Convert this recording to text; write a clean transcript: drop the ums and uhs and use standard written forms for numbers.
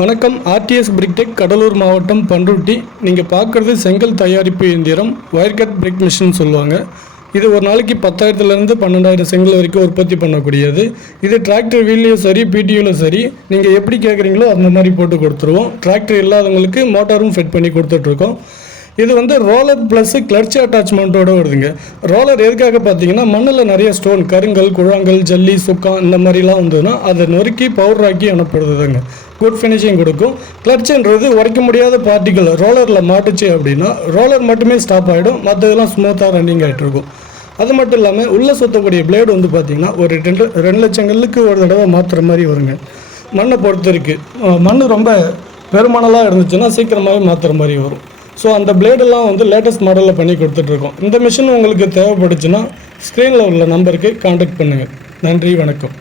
வணக்கம். ஆர்டிஎஸ் பிரிக்டெக் கடலூர் மாவட்டம் பண்ருட்டி. நீங்கள் பார்க்குறது செங்கல் தயாரிப்பு இயந்திரம், ஒயர் கட் பிரிக் மிஷின் சொல்லுவாங்க. இது ஒரு நாளைக்கு 10,000லேருந்து 12,000 செங்கல் வரைக்கும் உற்பத்தி பண்ணக்கூடியது. இது டிராக்டர் வீல்லையும் சரி, பிடியூலையும் சரி, நீங்கள் எப்படி கேட்குறீங்களோ அந்த மாதிரி போட்டு கொடுத்துருவோம். டிராக்டர் இல்லாதவங்களுக்கு மோட்டாரும் ஃபிட் பண்ணி கொடுத்துட்ருக்கோம். இது ரோலர் ப்ளஸ் கிளட்ச் அட்டாச்மெண்ட்டோடு வருதுங்க. ரோலர் எதுக்காக பார்த்தீங்கன்னா, மண்ணில் நிறைய ஸ்டோன், கருங்கல், குழாங்கல், ஜல்லி, சுக்கான் இந்த மாதிரிலாம் வந்ததுன்னா அதை நொறுக்கி பவுடராக்கி அனுப்புறதுங்க. குட் ஃபினிஷிங் கொடுக்கும். கிளட்சுன்றது உடைக்க முடியாத பார்ட்டிகள் ரோலரில் மாட்டுச்சு அப்படின்னா ரோலர் மட்டுமே ஸ்டாப் ஆகிடும், மற்றதெல்லாம் ஸ்மூத்தாக ரன்னிங் ஆகிட்டு இருக்கும். அது மட்டும் இல்லாமல் உள்ளே சுற்றக்கூடிய பிளேடு பார்த்தீங்கன்னா ஒரு 2 லட்சம் கல்லுக்கு ஒரு தடவை மாற்றுற மாதிரி வருங்க. மண்ணை பொறுத்து இருக்குது. மண் ரொம்ப பெருமணலாக இருந்துச்சுன்னா சீக்கிரமாகவே மாற்றுற மாதிரி வரும். ஸோ அந்த பிளேடெல்லாம் லேட்டஸ்ட் மாடலில் பண்ணி கொடுத்துட்ருக்கோம். இந்த மிஷின் உங்களுக்கு தேவைப்படுச்சுன்னா ஸ்க்ரீனில் உள்ள நம்பருக்கு கான்டாக்ட் பண்ணுங்கள். நன்றி, வணக்கம்.